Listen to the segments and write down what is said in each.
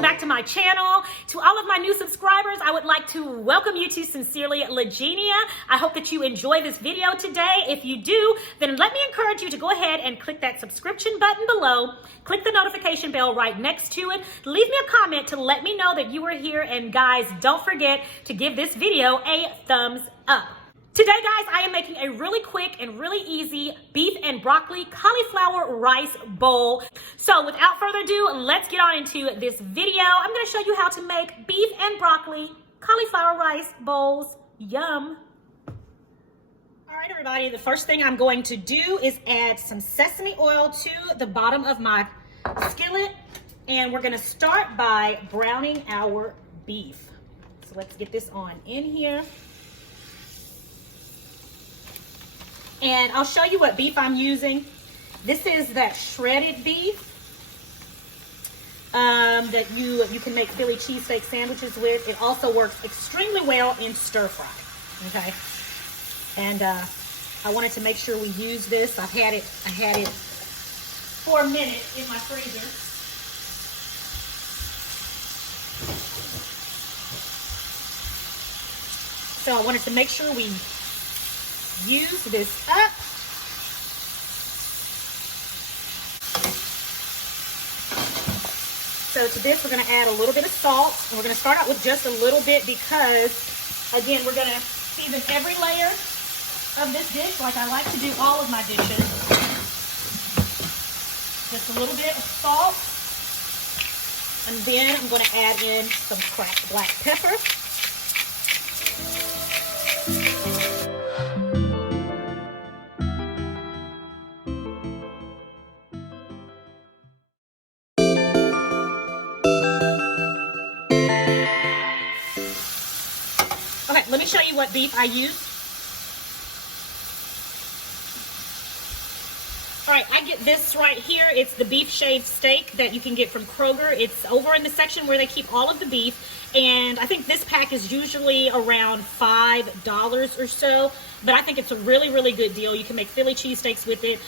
welcome back to my channel. To all of my new subscribers, I would like to welcome you to Sincerely Legenia. I hope that you enjoy this video today. If you do, then let me encourage you to go ahead and click that subscription button below. Click the notification bell right next to it. Leave me a comment to let me know that you are here. And guys, don't forget to give this video a thumbs up. Today, guys, I am making a really quick and really easy beef and broccoli cauliflower rice bowl. So without further ado, let's get on into this video. I'm going to show you how to make beef and broccoli cauliflower rice bowls. Yum. All right, everybody, the first thing I'm going to do is add some sesame oil to the bottom of my skillet. And we're going to start by browning our beef. So let's get this on in here. And I'll show you what beef I'm using. This is that shredded beef that you can make Philly cheesesteak sandwiches with. It also works extremely well in stir fry, okay? And I wanted to make sure we use this. I had it for a minute in my freezer. So I wanted to make sure we use this up. So to this, we're going to add a little bit of salt. And we're going to start out with just a little bit because, again, we're going to season every layer of this dish like I like to do all of my dishes. Just a little bit of salt. And then I'm going to add in some cracked black pepper. Okay, let me show you what beef I use. All right, I get this right here. It's the beef shaved steak that you can get from Kroger. It's over in the section where they keep all of the beef. And I think this pack is usually around $5 or so. But I think it's a really, really good deal. You can make Philly cheesesteaks with it.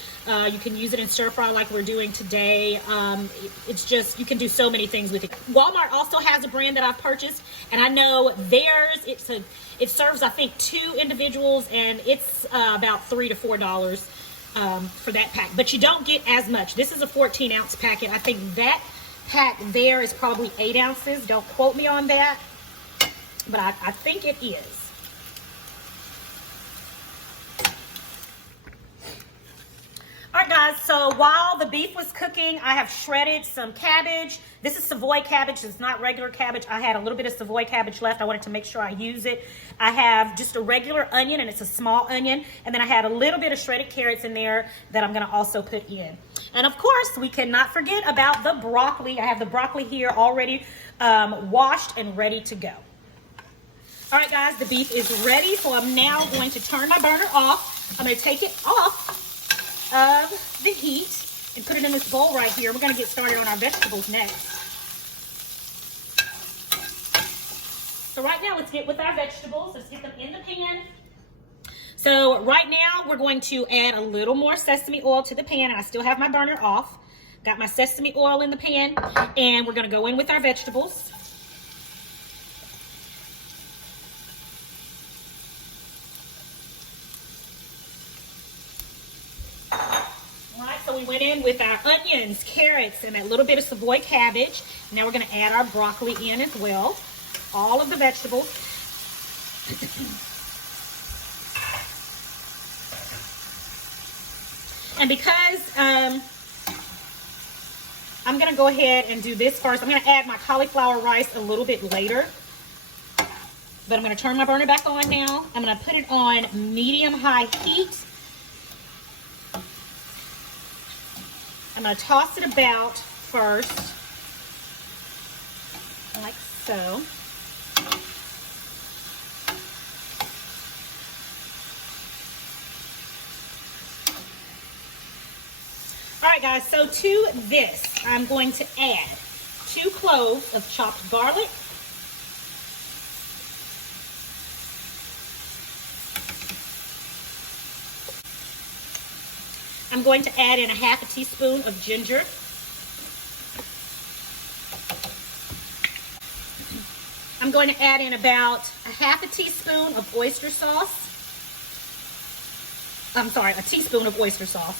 You can use it in stir fry like we're doing today. It's just, you can do so many things with it. Walmart also has a brand that I've purchased. And I know theirs, it serves, I think, 2 individuals. And it's about $3 to $4 for that pack. But you don't get as much. This is a 14-ounce packet. I think that pack there is probably 8 ounces. Don't quote me on that. But I think it is. All right, guys, so while the beef was cooking, I have shredded some cabbage. This is Savoy cabbage. It's not regular cabbage. I had a little bit of Savoy cabbage left. I wanted to make sure I use it. I have just a regular onion, and it's a small onion. And then I had a little bit of shredded carrots in there that I'm going to also put in. And, of course, we cannot forget about the broccoli. I have the broccoli here already washed and ready to go. All right, guys, the beef is ready, so I'm now going to turn my burner off. I'm going to take it off of the heat and put it in this bowl right here. We're going to get started on our vegetables next. So right now, let's get with our vegetables. Let's get them in the pan. So right now, we're going to add a little more sesame oil to the pan. And I still have my burner off. Got my sesame oil in the pan. And we're going to go in with our vegetables. We went in with our onions, carrots, and that little bit of Savoy cabbage. Now we're going to add our broccoli in as well. All of the vegetables. And because I'm going to go ahead and do this first, I'm going to add my cauliflower rice a little bit later. But I'm going to turn my burner back on now. I'm going to put it on medium-high heat. I'm going to toss it about first, like so. All right, guys, so to this, I'm going to add 2 cloves of chopped garlic, I'm going to add in a half a teaspoon of ginger. I'm going to add in about a half a teaspoon of oyster sauce. I'm sorry, a teaspoon of oyster sauce.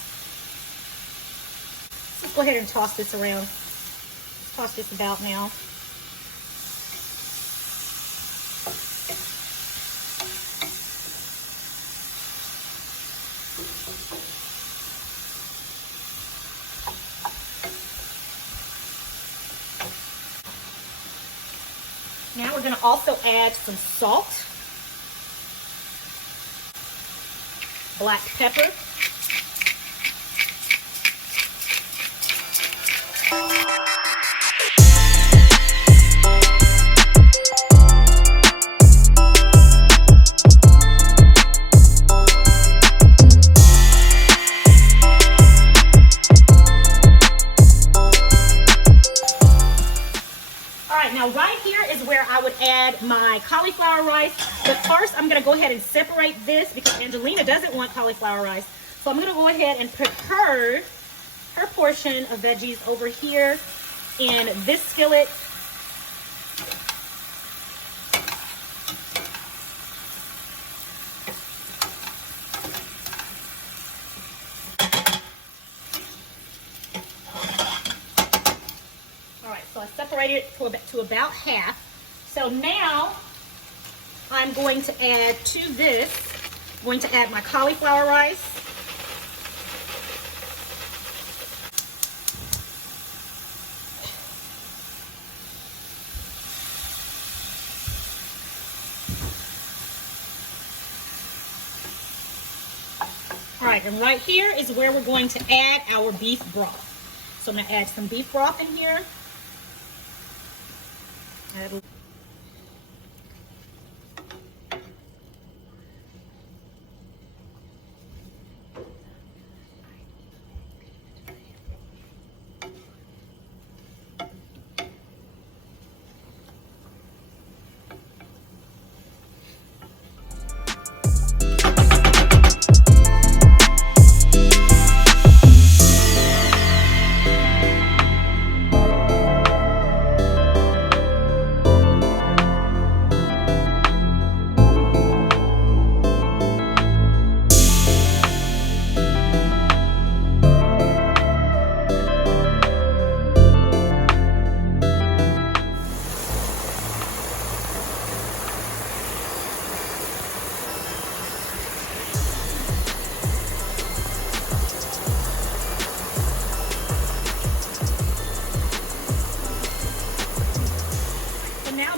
Let's go ahead and toss this around. Toss this about now. Now we're going to also add some salt, black pepper, now right here is where I would add my cauliflower rice. But first, I'm going to go ahead and separate this because Angelina doesn't want cauliflower rice. So I'm going to go ahead and put her portion of veggies over here in this skillet. So I separated it to about half. So now I'm going to add to this, I'm going to add my cauliflower rice. All right, and right here is where we're going to add our beef broth. So I'm going to add some beef broth in here.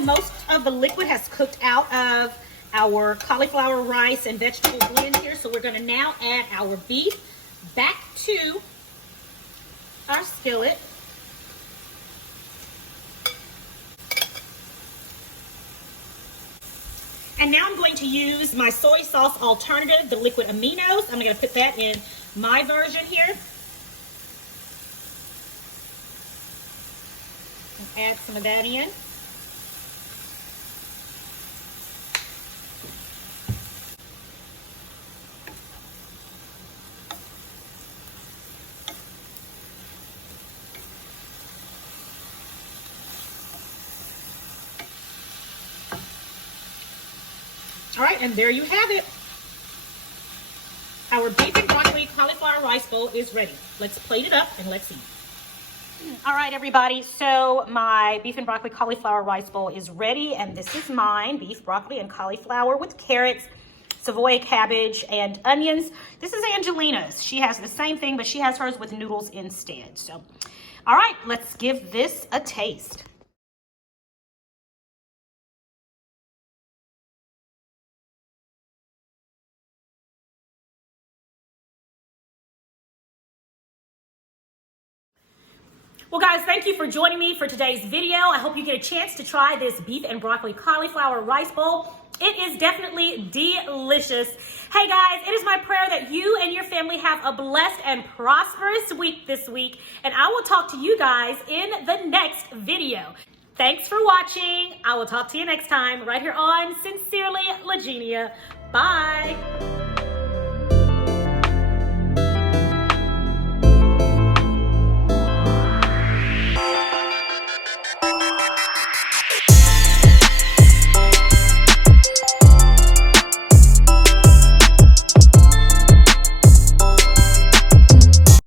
Most of the liquid has cooked out of our cauliflower rice and vegetable blend here. So we're going to now add our beef back to our skillet. And now I'm going to use my soy sauce alternative, the liquid aminos. I'm going to put that in my version here. And add some of that in. All right, and there you have it. Our beef and broccoli cauliflower rice bowl is ready. Let's plate it up and let's eat. All right, everybody, so my beef and broccoli cauliflower rice bowl is ready, and this is mine, beef, broccoli, and cauliflower with carrots, Savoy cabbage, and onions. This is Angelina's. She has the same thing, but she has hers with noodles instead. So, all right, let's give this a taste. Well, guys, thank you for joining me for today's video. I hope you get a chance to try this beef and broccoli cauliflower rice bowl. It is definitely delicious. Hey, guys, it is my prayer that you and your family have a blessed and prosperous week this week, and I will talk to you guys in the next video. Thanks for watching. I will talk to you next time right here on Sincerely Legenia. Bye.